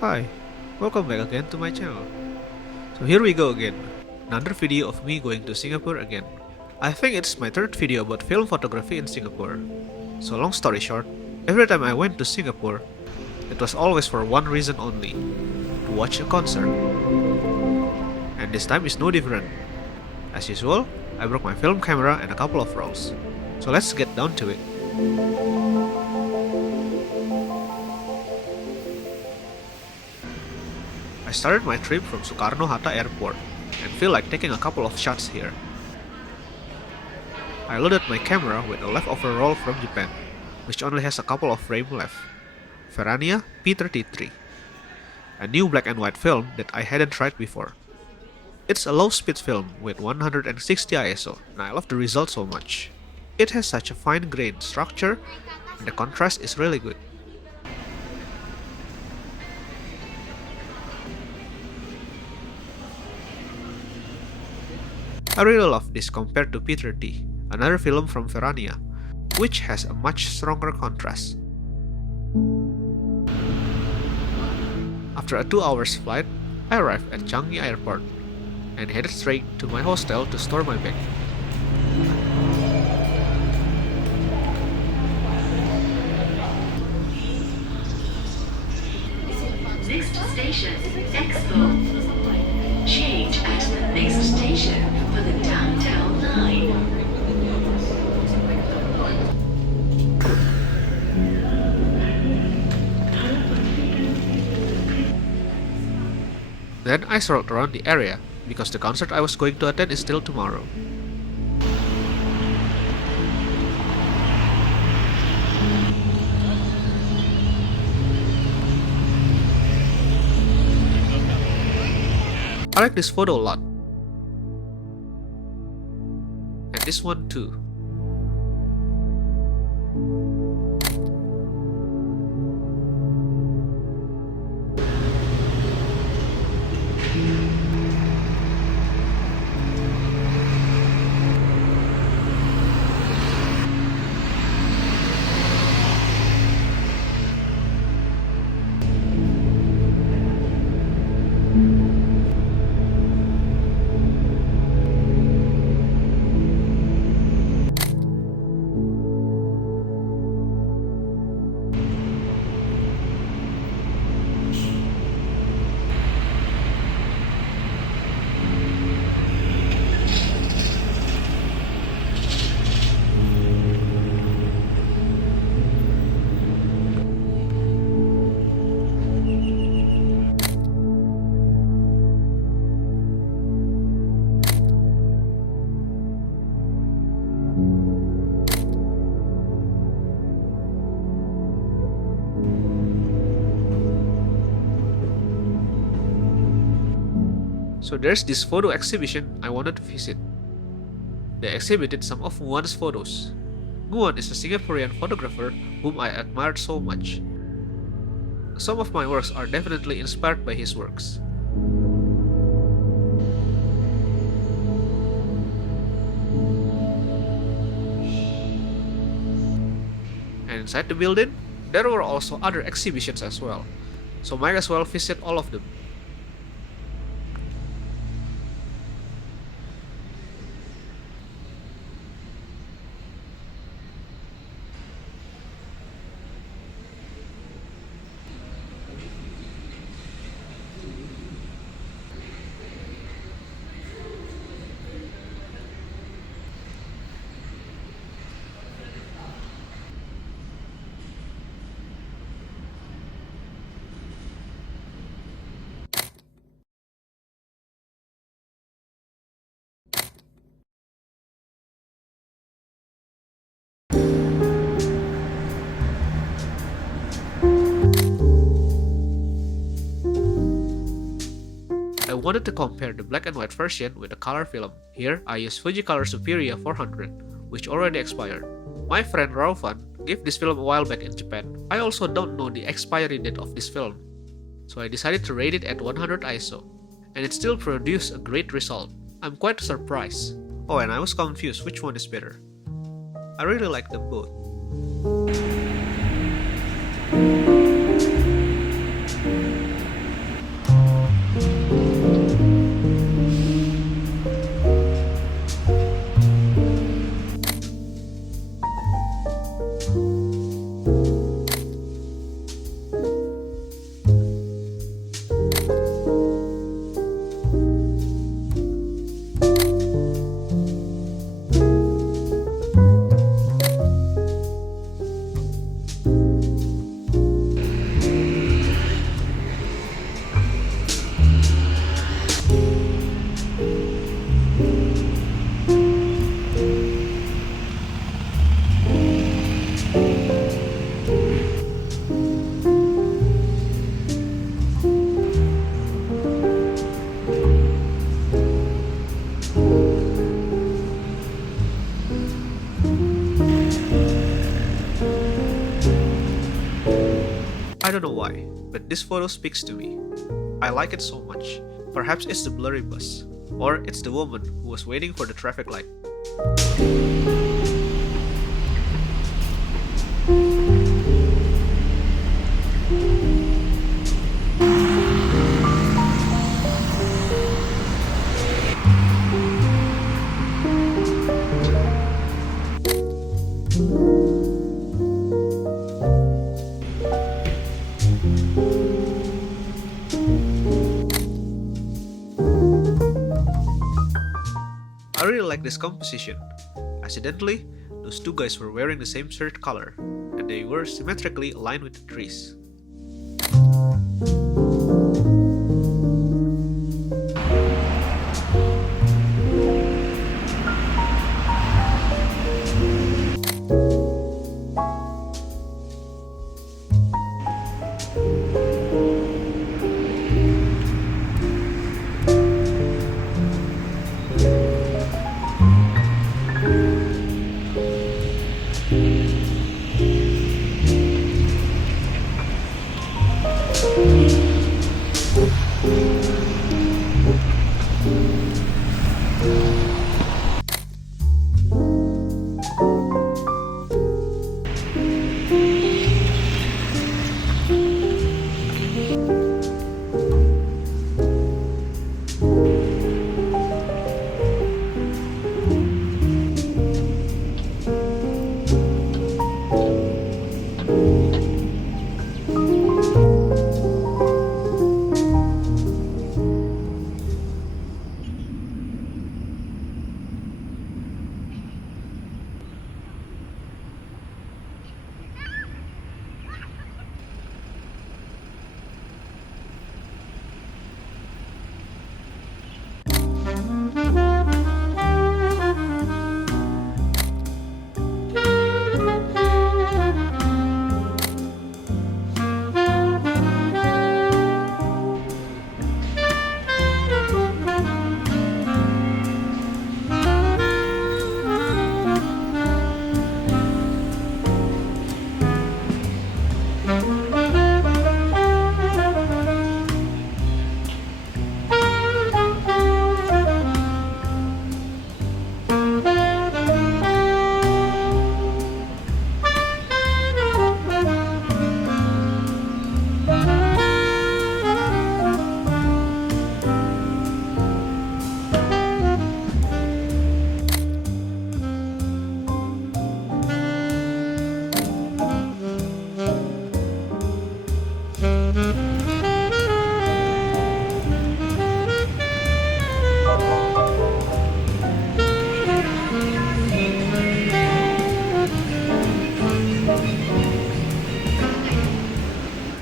Hi, welcome back again to my channel. So here we go again, another video of me going to Singapore again. I think it's my third video about film photography in Singapore. So long story short, every time I went to Singapore, it was always for one reason only, to watch a concert. And this time is no different. As usual, I broke my film camera and a couple of rolls. So let's get down to it. I started my trip from Soekarno-Hatta Airport and feel like taking a couple of shots here. I loaded my camera with a leftover roll from Japan, which only has a couple of frames left. Verania P33, a new black and white film that I hadn't tried before. It's a low-speed film with 160 ISO, and I love the result so much. It has such a fine-grained structure, and the contrast is really good. I really love this compared to P30, another film from Verania, which has a much stronger contrast. After a 2 hours flight, I arrived at Changi Airport and headed straight to my hostel to store my bag. Next station, Excell. Change at the next station for the downtown line. Then I strolled around the area, because the concert I was going to attend is still tomorrow. I like this photo a lot. And this one too. So there's this photo exhibition I wanted to visit. They exhibited some of Nguyen's photos. Nguyen is a Singaporean photographer whom I admired so much. Some of my works are definitely inspired by his works. And inside the building, there were also other exhibitions as well, so might as well visit all of them. I wanted to compare the black and white version with the color film. Here, I used Fujicolor Superia 400, which already expired. My friend Raufan gave this film a while back in Japan. I also don't know the expiry date of this film, so I decided to rate it at 100 ISO, and it still produced a great result. I'm quite surprised. Oh, and I was confused which one is better. I really like them both. why, but this photo speaks to me. I like it so much. Perhaps it's the blurry bus, or it's the woman who was waiting for the traffic light. I really like this composition. Accidentally, those two guys were wearing the same shirt color, and they were symmetrically aligned with the trees.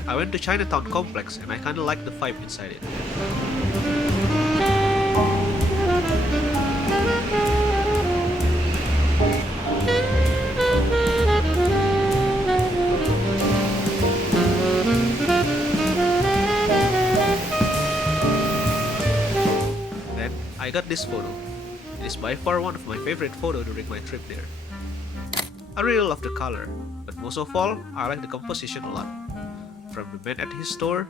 I went to Chinatown complex and I kinda like the vibe inside it. Then I got this photo. It is by far one of my favorite photos during my trip there. I really love the color, but most of all, I like the composition a lot. From the man at his store,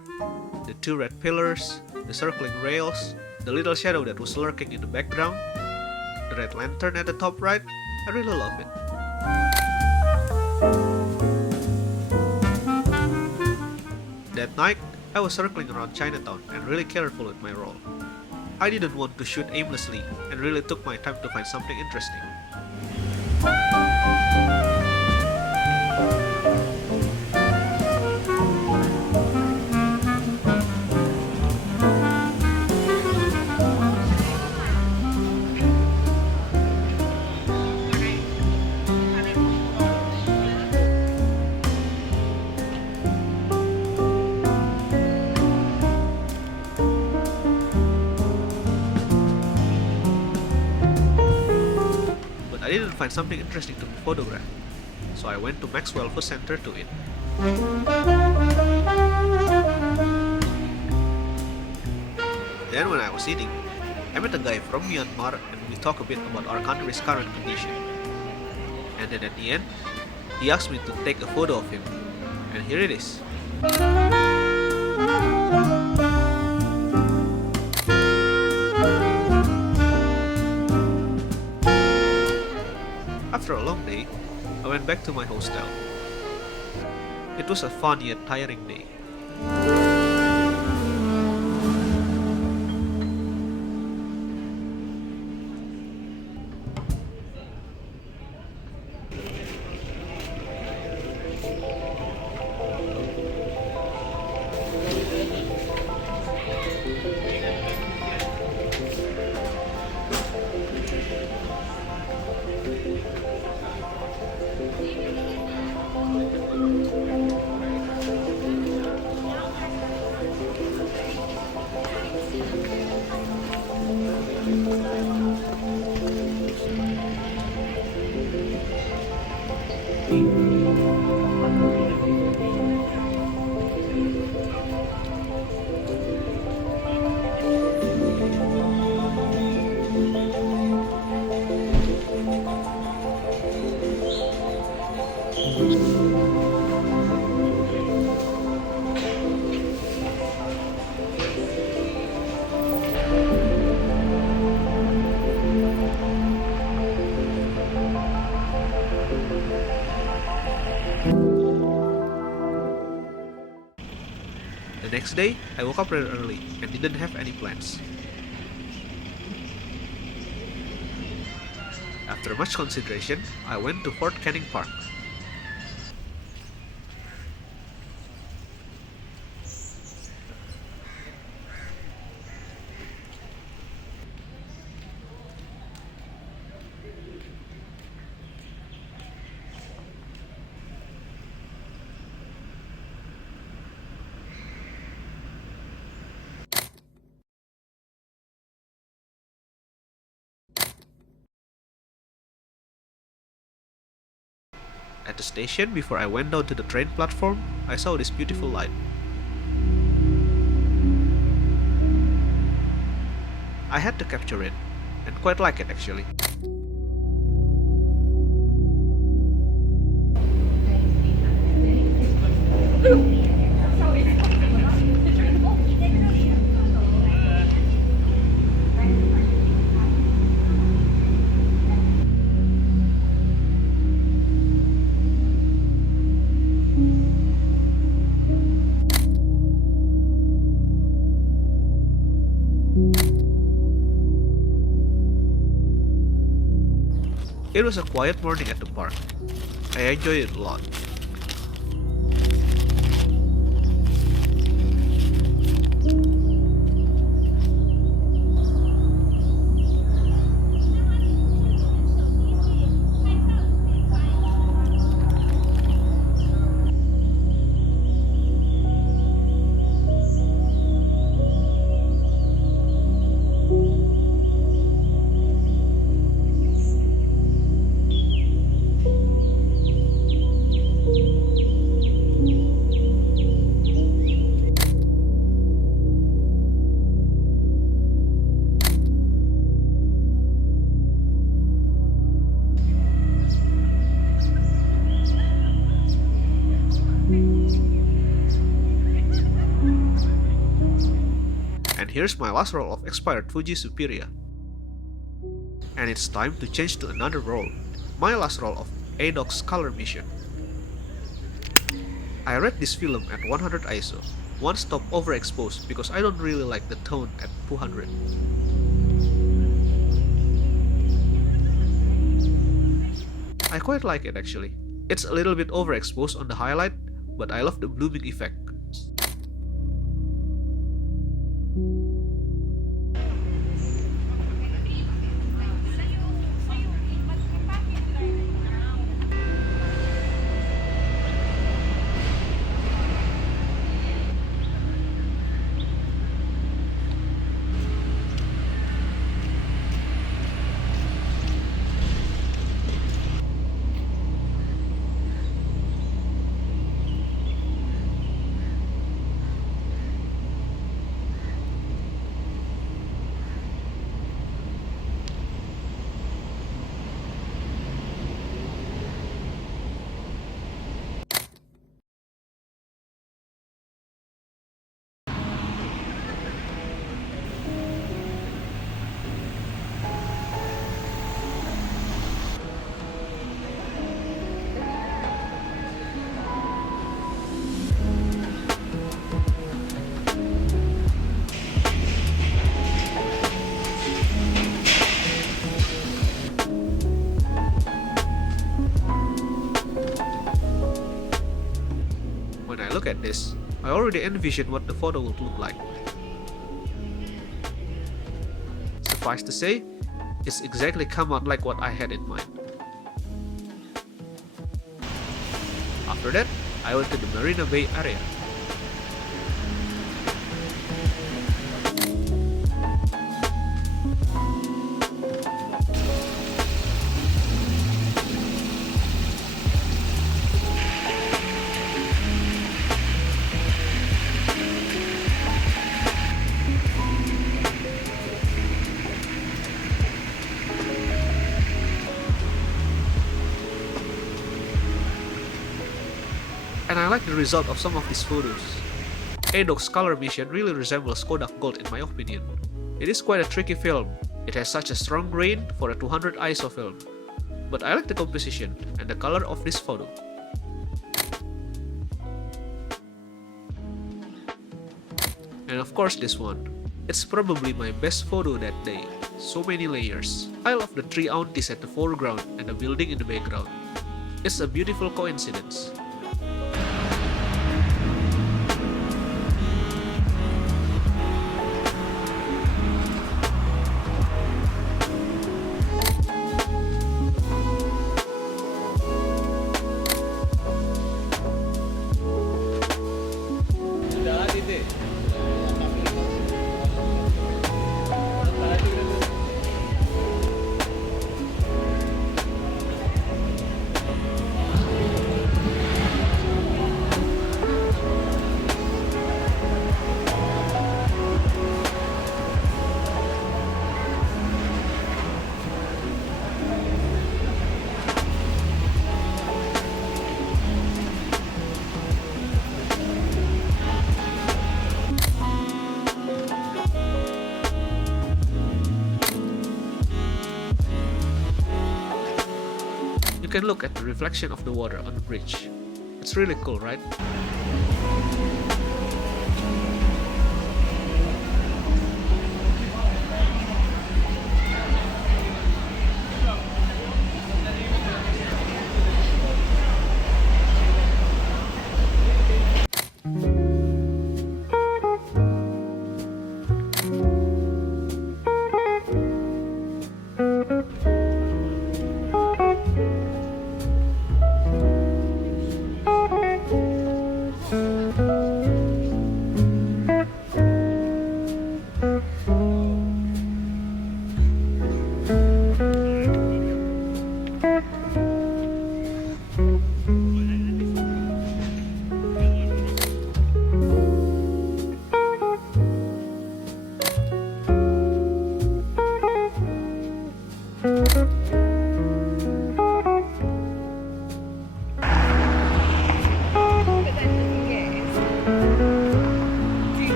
the two red pillars, the circling rails, the little shadow that was lurking in the background, the red lantern at the top right, I really love it. That night, I was circling around Chinatown and really careful with my roll. I didn't want to shoot aimlessly and really took my time to find something interesting. I didn't find something interesting to photograph, so I went to Maxwell Food Center to eat. Then when I was eating, I met a guy from Myanmar and we talked a bit about our country's current condition. And then at the end, he asked me to take a photo of him, and here it is. went back to my hostel. It was a fun yet tiring day. The next day, I woke up really early and didn't have any plans. After much consideration, I went to Fort Canning Park. At the station, before I went down to the train platform, I saw this beautiful light. I had to capture it, and quite like it actually. It was a quiet morning at the park. I enjoyed it a lot. And here's my last roll of expired Fuji Superia. And it's time to change to another roll, my last roll of ADOC's Color Mission. I read this film at 100 ISO, one stop overexposed because I don't really like the tone at 200. I quite like it actually. It's a little bit overexposed on the highlight, but I love the blooming effect. I already envisioned what the photo would look like. Suffice to say, it's exactly come out like what I had in mind. After that, I went to the Marina Bay area. And I like the result of some of these photos. A-Dog's color mission really resembles Kodak Gold in my opinion. It is quite a tricky film. It has such a strong grain for a 200 ISO film. But I like the composition and the color of this photo. And of course this one. It's probably my best photo that day. So many layers. I love the three aunties at the foreground and the building in the background. It's a beautiful coincidence. You can look at the reflection of the water on the bridge. It's really cool, right?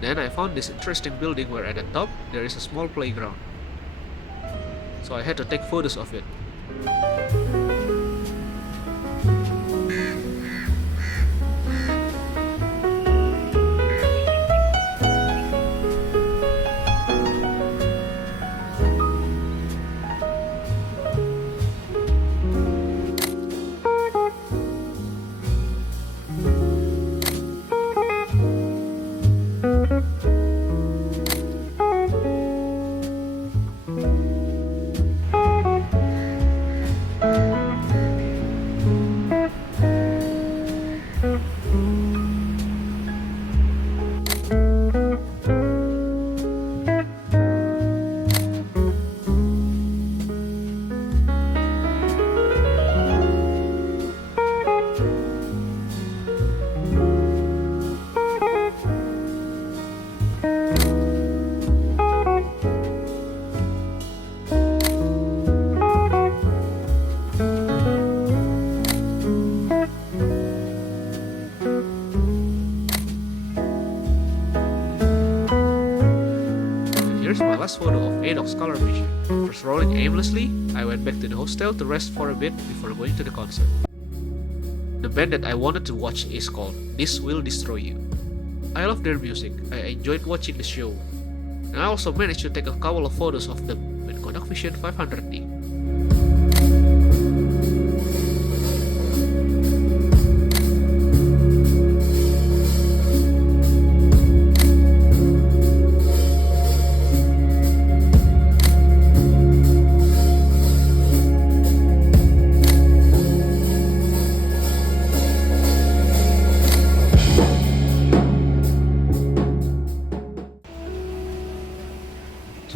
Then I found this interesting building where at the top there is a small playground. So I had to take photos of it. last photo of Adoc's color mission. After scrolling aimlessly, I went back to the hostel to rest for a bit before going to the concert. The band that I wanted to watch is called This Will Destroy You. I love their music, I enjoyed watching the show, and I also managed to take a couple of photos of them with Kodak Vision 500D.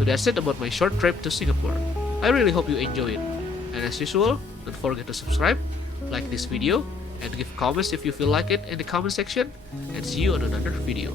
So that's it about my short trip to Singapore. I really hope you enjoy it. And as usual, don't forget to subscribe, like this video, and give comments if you feel like it in the comment section. And see you on another video.